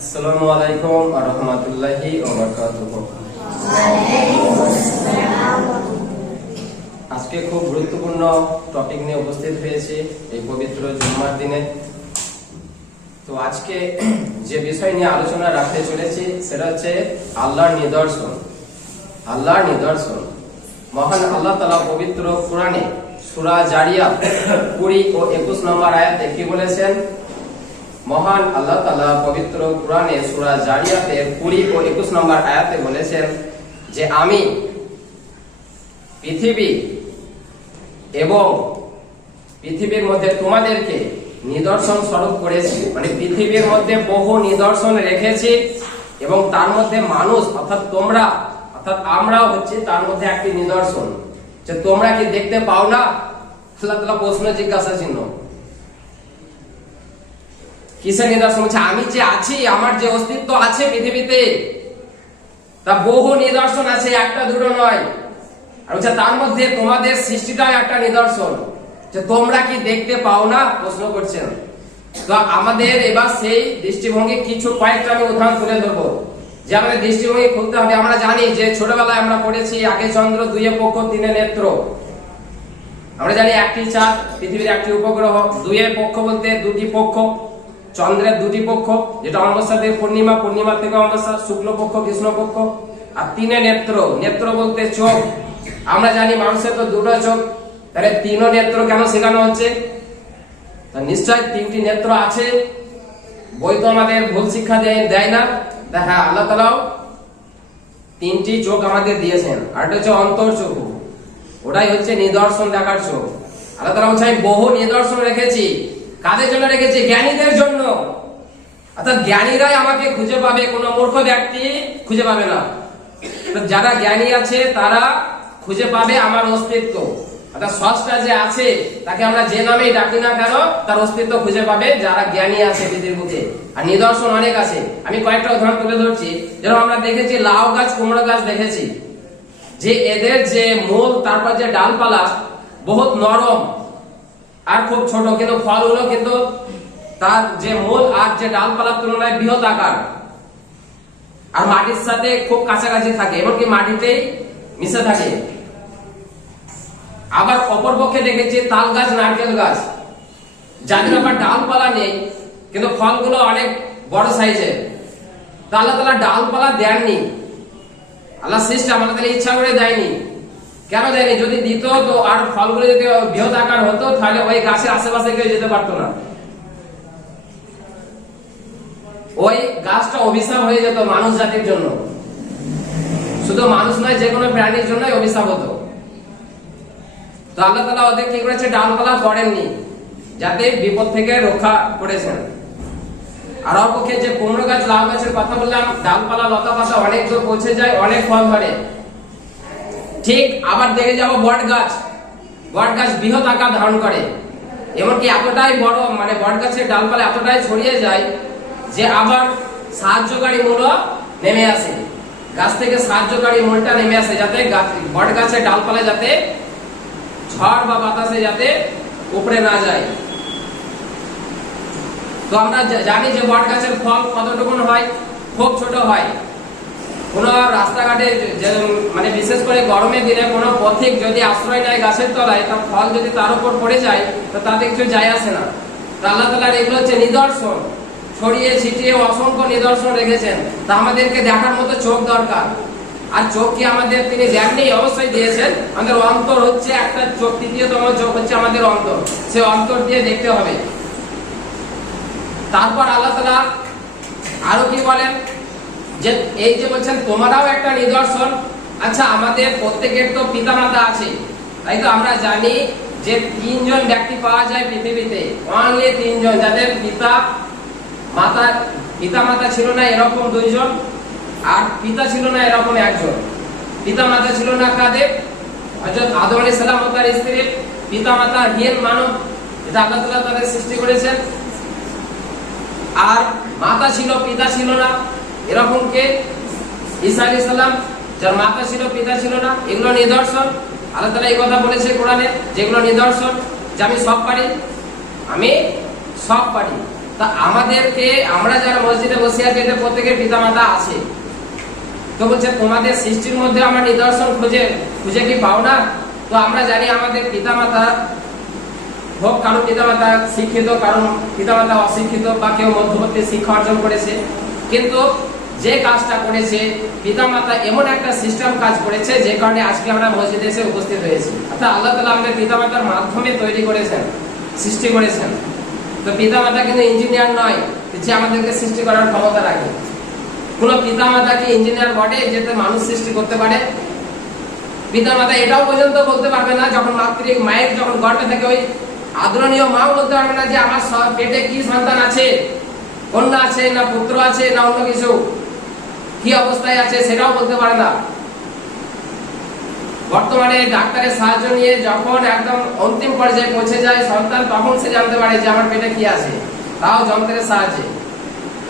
আসসালামু আলাইকুম ওয়া রাহমাতুল্লাহি ওয়া বারাকাতুহু। আজকে খুব গুরুত্বপূর্ণ টপিক নিয়ে উপস্থিত হয়েছি এই পবিত্র জুম্মার দিনে। তো আজকে যে বিষয় নিয়ে আলোচনা রাখতে চলেছি সেটা হচ্ছে আল্লাহর নিদর্শন। আল্লাহর নিদর্শন, মহান আল্লাহ তাআলা পবিত্র কোরআনে সূরা জারিয়াত 20 ও 21 নম্বর আয়াতে কি বলেছেন? মহান আল্লাহ তাআলা পবিত্র কোরআনে সূরা জারিয়াতের 20 ও 21 নম্বর আয়াতে বলেছেন যে আমি পৃথিবী এবং পৃথিবীর মধ্যে তোমাদেরকে নিদর্শন স্বরূপ করেছি, মানে পৃথিবীর মধ্যে বহু নিদর্শন রেখেছি এবং তার মধ্যে মানুষ অর্থাৎ তোমরা অর্থাৎ আমরাও হচ্ছে তার মধ্যে একটি নিদর্শন। যে তোমরা কি দেখতে পাও না? আল্লাহ তাআলা প্রশ্ন জিজ্ঞাসা চিহ্ন। কিসের নিদর্শন? হচ্ছে আমি যে আছি, আমার যে অস্তিত্ব আছে পৃথিবীতে, তা বহু নিদর্শন আছে, একটা দুটো নয়। আর হচ্ছে তার মধ্যে তোমাদের সৃষ্টিটাও একটা নিদর্শন। যে তোমরা কি দেখতে পাও না প্রশ্ন করছেন। তো আমাদের এবার সেই দৃষ্টিভঙ্গি কিছু কয়েকটা আমি উদাহরণ তুলে ধরবো যে আমাদের দৃষ্টিভঙ্গি খুলতে হবে। আমরা জানি যে ছোটবেলায় আমরা পড়েছি আগে চন্দ্র, দুইয়ে পক্ষ, তিনে নেত্র। আমরা জানি একটি চাঁদ, পৃথিবীর একটি উপগ্রহ। দুইয়ে পক্ষ বলতে দুটি পক্ষ, চন্দ্রের দুটি পক্ষ, যেটা অমাবস্যা থেকে পূর্ণিমা, পূর্ণিমা থেকে অমাবস্যা, শুক্লপক্ষ, কৃষ্ণপক্ষ। আর তিনে নেত্র, নেত্র বলতে চোখ। আমরা জানি মানুষের তো দুটো চোখ, তাহলে তিনও নেত্র কেন শেখানো হচ্ছে? নিশ্চয় তিনটি নেত্র আছে। বই তো আমাদের ভুল শিক্ষা দেয় না। দেখা আল্লাহ তাআলাও তিনটি চোখ আমাদের দিয়েছেন। আর এটা হচ্ছে অন্তর চোখ, ওটাই হচ্ছে নিদর্শন দেখার চোখ। আল্লাহ তাআলা বলছে আমি বহু নিদর্শন রেখেছি। কাদের জন্য রেখেছি? জ্ঞানীদের জন্য। অর্থাৎ জ্ঞানীরাই আমাকে খুঁজে পাবে, কোনো মূর্খ ব্যক্তি খুঁজে পাবে না। যারা জ্ঞানী আছে তারা খুঁজে পাবে আমার অস্তিত্ব। অর্থাৎ স্রষ্টা যে আছে তাকে আমরা যে নামেই ডাকি না কেন তার অস্তিত্ব খুঁজে পাবে যারা জ্ঞানী আছে পৃথিবীর বুকে। আর নিদর্শন অনেক আছে, আমি কয়েকটা উদাহরণ তুলে ধরছি। যেরকম আমরা দেখেছি লাউ গাছ, কুমড়ো গাছ দেখেছি যে এদের যে মূল, তারপর যে ডালপালা বহুত নরম আর খুব ছোট, কিন্তু ফলগুলো কিন্তু তার যে মূল আর যে ডালপালার তুলনায় বৃহৎ আকার, আর মাটির সাথে খুব কাছাকাছি থাকে, এমনকি মাটিতেই মিশে থাকে। আবার অপরপক্ষে দেখেছি তাল গাছ, নারকেল গাছ, যাদের আবার ডালপালা নেই কিন্তু ফলগুলো অনেক বড় সাইজের। আল্লাহ তাআলা ডালপালা দেননি, আল্লাহ সৃষ্টি আমাদের তাহলে ইচ্ছা করে দেয়নি। কেন দেয়নি? যদি দিত তো আর ফলগুলো যদি বৃহৎ আকার হতো তাহলে ওই গাছের আশেপাশে কেউ যেতে পারতো না। ওই গাছটা অভিশাপ হয়ে যেত মানুষ জাতির জন্য। শুধু মানুষ নয়, যে কোনো প্রাণীর জন্যই অভিশাপ হতো। তো আল্লাহ তাআলা ওদের কি করেছে? ডালপালা করেননি, যাতে বিপদ থেকে রক্ষা করেছেন। আর ওর পক্ষে যে কুমড়ো গাছ, লাউ গাছের কথা বললাম, ডালপালা লতা পাতা অনেক দূর পৌঁছে যায়, অনেক ফল ধরে। ঠিক আবার দেখে যাব বট গাছ, বট গাছ বৃহৎ আকার ধারণ করে, এমনকি এতটাই বড়, মানে বট গাছের ডালপালা এতটাই ছড়িয়ে যায় যে আবার সাহায্যকারী মূল নেমে আসে, গাছ থেকে সাহায্যকারী মূলটা নেমে আসে, যাতে বট গাছের ডালপালা যাতে ঝড় বা বাতাসে যাতে উপড়ে না যায়। তো আমরা জানি যে বট গাছের ফল কতটুকু হয়? খুব ছোট হয়। কোন রাস্তাঘাটে মানে বিশেষ করে গরমের দিনে কোনো পথিক যদি আশ্রয় নেয় গাছের তলায়, তার ফল যদি তার উপর পড়ে যায় তো তাতে কিছু যায় আসে না। তো আল্লাহ তাআলার এগুলো হচ্ছে নিদর্শন, ছড়িয়ে ছিটিয়ে অসংখ্য নিদর্শন রেখেছেন। তা আমাদেরকে দেখার মতো চোখ দরকার। আর চোখ কি আমাদের তিনি দেননি? অবশ্যই দিয়েছেন। আমাদের অন্তর হচ্ছে একটা চোখ, তৃতীয়তম চোখ হচ্ছে আমাদের অন্তর। সে অন্তর দিয়ে দেখতে হবে। তারপর আল্লাহ তাআলা আরো কি বলেন? যে এই যে বলছেন তোমরাও একটা নিদর্শন। আচ্ছা, আমাদের প্রত্যেকের তো পিতামাতা আছে, তাই তো আমরা জানি যে তিনজন ব্যক্তি পাওয়া যায় পৃথিবীতে, অনলি তিনজন, যাদের পিতা মাতা ছিল না এরকম দুইজন, আর পিতা ছিল না এরকম একজন। পিতা মাতা ছিল না কাদের? হযরত আদম আলাইহিস সালাম ও তার স্ত্রী। পিতা মাতা হীন মানব, এটা আল্লাহ তাআলা তাদের সৃষ্টি করেছেন। আর মাতা ছিল, পিতা ছিল না এরকম কে? ঈসা আলাইহিস সালাম, যার মাতা ছিল পিতা ছিল না। এগুলো নিদর্শন। আল্লাহ তাআলা এই কথা বলেছে কোরআনে, যেগুলো নিদর্শন, যে আমি সব পারি, আমি সব পারি। তা আমাদেরকে, আমরা যারা মসজিদে বসে আছি এদের প্রত্যেকের পিতামাতা আছে, তো বলছে তোমাদের সৃষ্টির মধ্যে আমার নিদর্শন খুঁজে কি পাও না? তো আমরা জানি আমাদের পিতামাতা হোক, কারো পিতামাতা শিক্ষিত, কারণ পিতামাতা অশিক্ষিত, বা কেউ মধ্যবর্তী শিক্ষা অর্জন করেছে, কিন্তু যে কাজটা করেছে পিতামাতা এমন একটা সিস্টেম কাজ করেছে যে কারণে আজকে আমরা মসজিদে এসে উপস্থিত হয়েছি। অর্থাৎ আল্লাহ তাআলা আমাদের পিতামাতার মাধ্যমে তৈরি করেছেন, সৃষ্টি করেছেন। তো পিতামাতা কিন্তু ইঞ্জিনিয়ার নয় যে আমাদেরকে সৃষ্টি করার ক্ষমতা রাখে। কোন পিতামাতা কি ইঞ্জিনিয়ার বটে যেতে মানুষ সৃষ্টি করতে পারে? পিতামাতা এটাও পর্যন্ত বলতে পারবে না, যখন মায়ের যখন গর্ভে থাকে ওই আদরণীয় মাও বলতে পারবে না যে আমার পেটে কি সন্তান আছে, কন্যা আছে না পুত্র আছে না অন্য কিছু, কি অবস্থায় আছে সেটাও বলতে পারে না। বর্তমানে ডাক্তারের সাহায্য নিয়ে যখন একদম অন্তিম পর্যায়ে পৌঁছে যায় সন্তান, তখন সে জানতে পারে যে আমার পেটে কি আছে, তাও যন্ত্রের সাহায্যে।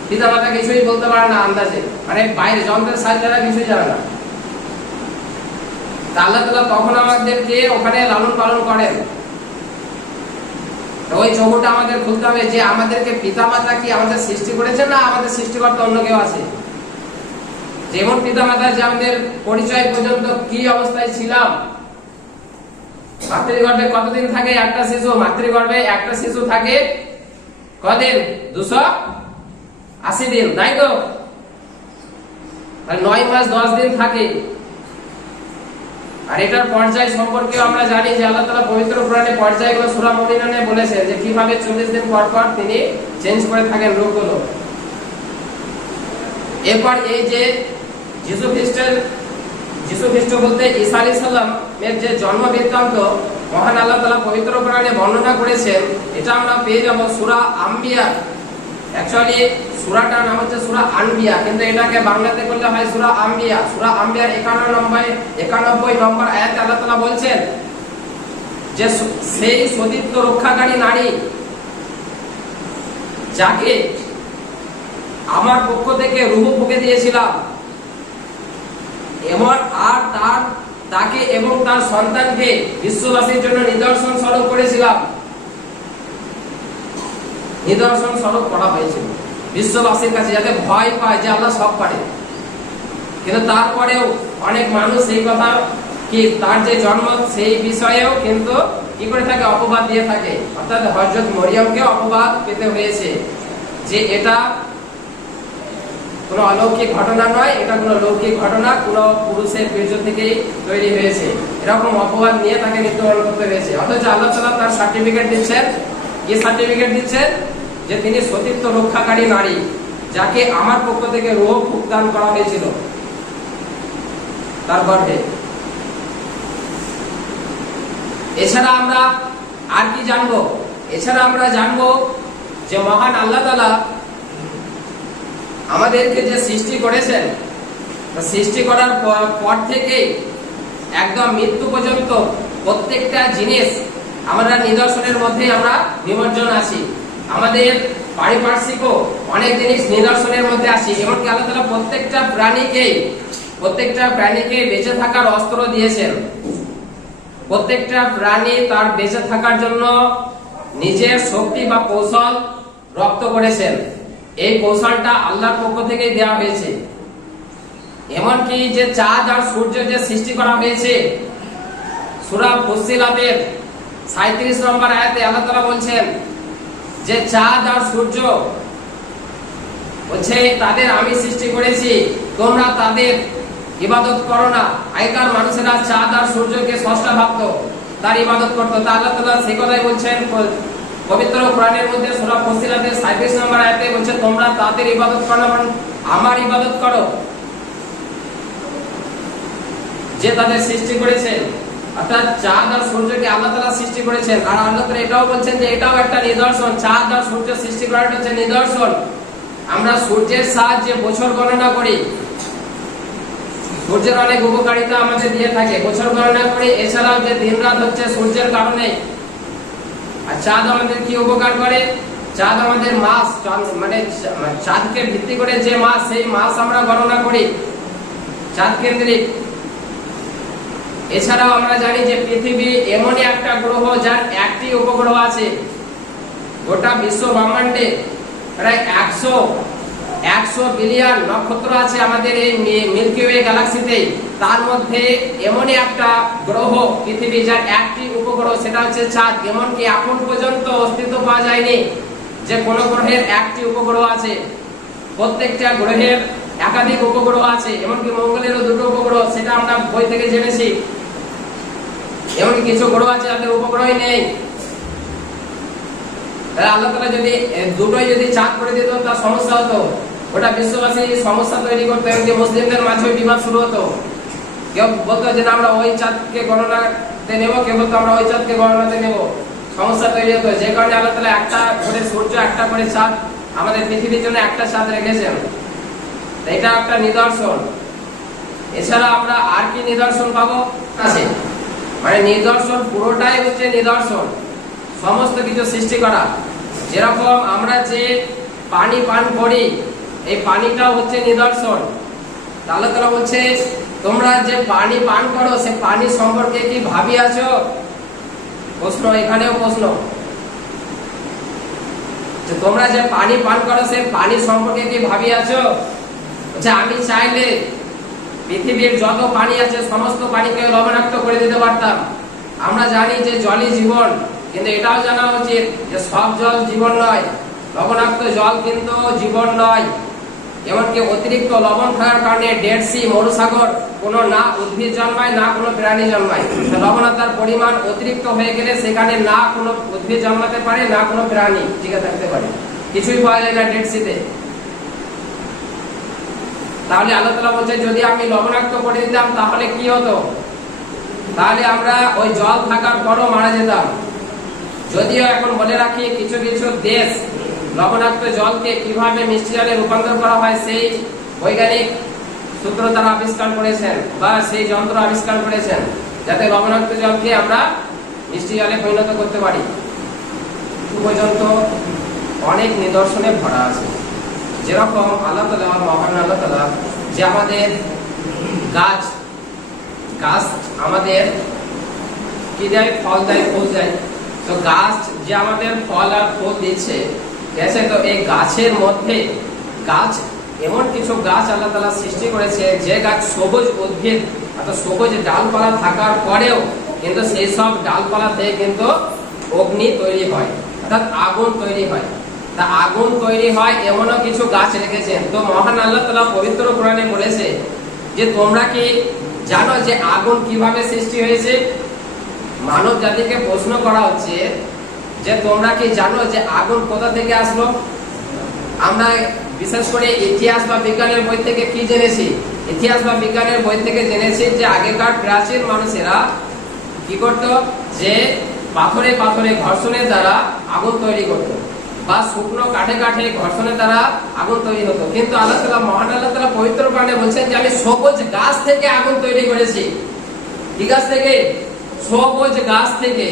পিতামাতা কিছুই বলতে পারে না আন্দাজে, মানে বাইরে যন্ত্রের সাহায্যে তারা কিছুই জানে না। আল্লাহ তাআলা তখন আমাদেরকে ওখানে লালন পালন করেন। ওই চৌকোটা আমাদের খুলতে হবে যে আমাদেরকে পিতামাতা কি আমাদের সৃষ্টি করেছে না আমাদের সৃষ্টিকর্তা অন্য কেউ আছে। যেমন পিতামাতা যে আমাদের পরিচয় পর্যন্ত কি অবস্থায় ছিলাম, মাতৃগর্ভে কতদিন থাকে একটা শিশু, মাতৃগর্ভে একটা শিশু থাকে কদিন, 280 দিন, তাই তো? 9 মাস 10 দিন থাকে। আর এটার পর্যায় সম্পর্কে আমরা জানি যে আল্লাহ তাআলা পবিত্র কোরআনে পর্যায়গুলো সূরা মুমিনুনে বলেছেন যে কিভাবে 40 দিন পর পর তিনি চেঞ্জ করে থাকেন রূপগুলো। এরপর এই যে যীশু খ্রিস্ট বলতে ঈসা আলাইহিস সালামের যে জন্ম বৃত্তান্ত মহান আল্লাহ তাআলা পবিত্র কোরআনে বর্ণনা করেছেন, এটা আমরা পেয়ে যাব সূরা আম্বিয়া। অ্যাকচুয়ালি সূরাটার নাম হচ্ছে সূরা আনবিয়া, কিন্তু এটাকে বাংলাতে করলে হয় সূরা আম্বিয়া। সূরা আম্বিয়ার 91 নম্বর আয়াতে আল্লাহ তাআলা বলছেন যে সেই সতীত্ব রক্ষাকারী নারী যাকে আমার পক্ষ থেকে রূহ ফুঁকে দিয়েছিলাম, এমন আর তাকে এবং তার সন্তানকে বিশ্ববাসীর জন্য নিদর্শন স্বরূপ করেছিলাম। নিদর্শন স্বরূপ করা হয়েছিল বিশ্ববাসীর কাছে, যাতে ভয় পায় যে আল্লাহ সব পারে। কিন্তু তারপরেও অনেক মানুষ এই কথা কি তার যে জন্ম সেই বিষয়েও কিন্তু কি করে থাকে, অপবাদ দিয়ে থাকে। অর্থাৎ হযরত মরিয়মকে অপবাদ পেতে হয়েছে যে এটা কোনো অলৌকিক ঘটনা নয়, এটা কোনো লৌকিক ঘটনা, কোনো পুরুষের বীর্য থেকেই তৈরি হয়েছে, এরকম অপবাদ নিয়ে তাকে মৃত্যুবরণ করতে হয়েছে। অথচ আল্লাহ তাআলা তার সার্টিফিকেট দিচ্ছেন, কি সার্টিফিকেট দিচ্ছেন? যে তিনি সতীত্ব রক্ষাকারী নারী, যাকে আমার পক্ষ থেকে রূহ প্রদান করা হয়েছিল তার গর্ভে। এছাড়া আমরা আর কি জানবো? এছাড়া আমরা জানবো যে মহান আল্লাহ তাআলা আমাদেরকে যে সৃষ্টি করেছেন, সৃষ্টি করার পর থেকে একদম মৃত্যু পর্যন্ত প্রত্যেকটা জিনিস আমরা নিদর্শনের মধ্যে আমরা নিমজ্জন আছি। আমাদের পারিপার্শ্বিকও অনেক জিনিস নিদর্শনের মধ্যে আসি। এমনকি আল্লাহ তাআলা প্রত্যেকটা প্রাণীকে বেঁচে থাকার অস্ত্র দিয়েছেন। প্রত্যেকটা প্রাণী তার বেঁচে থাকার জন্য নিজের শক্তি বা কৌশল রপ্ত করেছেন। এই কৌশলটা আল্লাহর পক্ষ থেকে দেওয়া হয়েছে। এমনকি যে চাঁদ আর সূর্য যে সৃষ্টি করা হয়েছে, সূরা ফুসসিলাতের 37 নম্বর আয়াতে আল্লাহ তাআলা বলছেন যে চাঁদ আর সূর্য বলছে তাদের আমি সৃষ্টি করেছি, তোমরা তাদের ইবাদত করো না। আগেকার মানুষেরা চাঁদ আর সূর্যকে স্রষ্টা ভাবতো, তার ইবাদত করতো। তা আল্লাহ তাআলা সেই কথাই বলছেন পবিত্র কোরআনের মধ্যে সূরা ফুসসিলাতের 37 নম্বর আয়াতে বলছে তোমরা তাদের ইবাদত করো না, আমার ইবাদত করো যে তাদের সৃষ্টি করেছেন। অর্থাৎ চাঁদ আর সূর্যকে আল্লাহ তাআলা সৃষ্টি করেছেন। আর আল্লাহ তাআলা এটাও বলছেন যে এটাও একটা নিদর্শন, চাঁদ আর সূর্য সৃষ্টি করাটা হচ্ছে নিদর্শন। আমরা সূর্যের সাহায্যে বছর গণনা করি, সূর্যের অনেক উপকারিতা আমাদের দিয়ে থাকে, বছর গণনা করি। এছাড়াও যে দিন রাত হচ্ছে সূর্যের কারণে। আর চাঁদ আমাদের কি উপকার করে? চাঁদ আমাদের মাস, মানে চাঁদকে ভিত্তি করে যে মাস, সেই মাস আমরা গণনা করি চাঁদ কেন্দ্রিক। এছাড়াও আমরা জানি যে পৃথিবী এমনই একটা গ্রহ যার একটি উপগ্রহ আছে। গোটা বিশ্ব ব্রহ্মাণ্ডে প্রায় 100 বিলিয়ন নক্ষত্র আছে আমাদের এই মিল্কি ওয়ে গ্যালাক্সিতে। তার মধ্যে এমনই একটা গ্রহ পৃথিবী, যার একটি উপগ্রহ, সেটা হচ্ছে চাঁদ। এমনকি এখন পর্যন্ত অস্তিত্ব পাওয়া যায়নি যে কোন গ্রহের একটি উপগ্রহ আছে। প্রত্যেকটা গ্রহের একাধিক উপগ্রহ আছে, এমনকি মঙ্গলেরও 2টো উপগ্রহ, সেটা আমরা বই থেকে জেনেছি। এমনকি কিছু গ্রহ আছে যাদের উপগ্রহই নেই। তাহলে আল্লাহ তাআলা যদি দুটোই যদি চাঁদ করে দিত তার সমস্যা হতো, ওটা বিশ্ববাসী সমস্যা তৈরি করতো, এমনকি মুসলিমদের মাঝে বিবাদ শুরু হতো। কেউ বলতো যে না আমরা ওই চাঁদকে গণনাতে নেব, কেউ বলতো আমরা ওই চাঁদকে গণনাতে নেব, সমস্যা তৈরি হতো। যে কারণে আল্লাহ তাআলা একটা করে সূর্য, একটা করে চাঁদ, আমাদের পৃথিবীর জন্য একটা চাঁদ রেখেছেন। এটা একটা নিদর্শন। এছাড়া আমরা আর কি নিদর্শন পাবো আছে, মানে নিদর্শন পুরোটাই হচ্ছে নিদর্শন, সমস্ত কিছু সৃষ্টি করা। যেরকম আমরা যে পানি পান করি, এই পানিটাও হচ্ছে নিদর্শন। আল্লাহ তাআলা বলছে তোমরা যে পানি পান করো সে পানি সম্পর্কে কি ভাবিয়াছো? প্রশ্ন, এখানেও প্রশ্ন যে তোমরা যে পানি পান করো সে পানি সম্পর্কে কি ভাবিয়াছো? যে আমি চাইলে পৃথিবীর যত পানি আছে সমস্ত পানিকে লবণাক্ত করে দিতে পারতাম। আমরা জানি যে জলই জীবন, কিন্তু এটাও জানা উচিত যে সব জল জীবন নয়, লবণাক্ত জল কিন্তু জীবন নয়। এমনকি অতিরিক্ত লবণ থাকার কারণে ডেড সি, মরুসাগর, কোনো না উদ্ভিদ জন্মায় না কোনো প্রাণী জন্মায়। লবণতার পরিমাণ অতিরিক্ত হয়ে গেলে সেখানে না কোনো উদ্ভিদ জন্মাতে পারে না কোনো প্রাণী টিকে থাকতে পারে, কিছুই পাওয়া যায় না ডেড সিতে। তাহলে আল্লাহ তাআলা বলছে যদি আমি লবণাক্ত করে দিতাম তাহলে কি হতো? তাহলে আমরা ওই জল থাকার পরও মারা যেতাম। যদিও এখন বলে রাখি কিছু কিছু দেশ লবণাক্ত জলকে কিভাবে মিষ্টি জলে রূপান্তর করা হয় সেই বৈজ্ঞানিক সূত্র তারা আবিষ্কার করেছেন বা সেই যন্ত্র আবিষ্কার করেছেন, যাতে লবণাক্ত জলকে আমরা মিষ্টি জলে পরিণত করতে পারি। পর্যন্ত অনেক নিদর্শনে ভরা আছে। যেরকম আল্লাহ তাআলা, মহান আল্লাহ তাআলা যে আমাদের গাছ আমাদের কি দেয়? ফল দেয়, ফুল দেয়। তো গাছ যে আমাদের ফল আর ফুল দিচ্ছে, ঠিক আছে? তো এই গাছের মধ্যে গাছ, এমন কিছু গাছ আল্লাহ তাআলা সৃষ্টি করেছে যে গাছ সবুজ উদ্ভিদ, অর্থাৎ সবুজ ডালপালা থাকার পরেও কিন্তু সেই সব ডালপালা থেকে কিন্তু অগ্নি তৈরি হয়, অর্থাৎ আগুন তৈরি হয়। তা আগুন তৈরি হয় এমনও কিছু গাছ রেখেছেন। তো মহান আল্লাহ তাআলা পবিত্র কোরআনে বলেছে যে তোমরা কি জানো যে আগুন কিভাবে সৃষ্টি হয়েছে? মানব জাতিকে প্রশ্ন করা হচ্ছে যে তোমরা কি জানো যে আগুন কোথা থেকে আসলো? আমরা বিশেষ করে ইতিহাস বা বিজ্ঞানের বই থেকে কি জেনেছি? ইতিহাস বা বিজ্ঞানের বই থেকে জেনেছি যে আগেকার প্রাচীন মানুষেরা কি করত? যে পাথরে পাথরে ঘর্ষণের দ্বারা আগুন তৈরি করত, বা শুকনো কাঠে কাঠে ঘর্ষণের দ্বারা আগুন তৈরি হতো। কিন্তু আল্লাহ তাআলা, মহান আল্লাহ তাআলা পবিত্র কোরআনে বলছেন যে আমি সবুজ গাছ থেকে আগুন তৈরি করেছি। কি গাছ থেকে? সবুজ গাছ থেকে।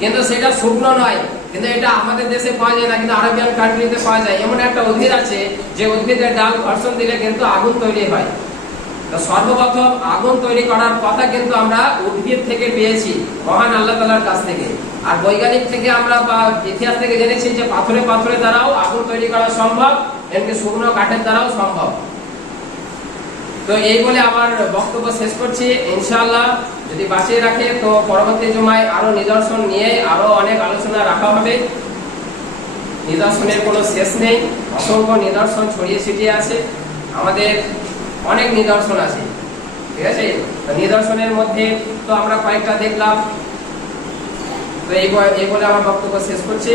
কিন্তু সেটা শুকনো নয়, কিন্তু এটা আমাদের দেশে পাওয়া যায় না, কিন্তু আরবিয়ান কান্ট্রিতে পাওয়া যায়। এমন একটা উদ্ভিদ আছে যে উদ্ভিদের ডাল ঘর্ষণ দিলে কিন্তু আগুন তৈরি হয়। তো সর্বপ্রথম আগুন তৈরি করার কথা কিন্তু আমরা উদ্ভিদ থেকে পেয়েছি, মহান আল্লাহ তাআলার কাছ থেকে। আর বৈজ্ঞানিক থেকে আমরা বা ইতিহাস থেকে জেনেছি যে পাথরে পাথরে দ্বারাও আগুন তৈরি করা সম্ভব, এমনকি শুকনো কাঠের দ্বারাও সম্ভব। তো এই বলে আমার বক্তব্য শেষ করছি। ইনশাআল্লাহ যদি বাঁচিয়ে রাখে তো পরবর্তী জুমায় আরো নিদর্শন নিয়ে আরো অনেক আলোচনা রাখা হবে। নিদর্শনের কোনো শেষ নেই, অসংখ্য নিদর্শন ছড়িয়ে ছিটিয়ে আছে, আমাদের অনেক নিদর্শন আছে, ঠিক আছে? তো নিদর্শনের মধ্যে তো আমরা কয়েকটা দেখলাম। তো এই বলে আমার বক্তব্য শেষ করছি।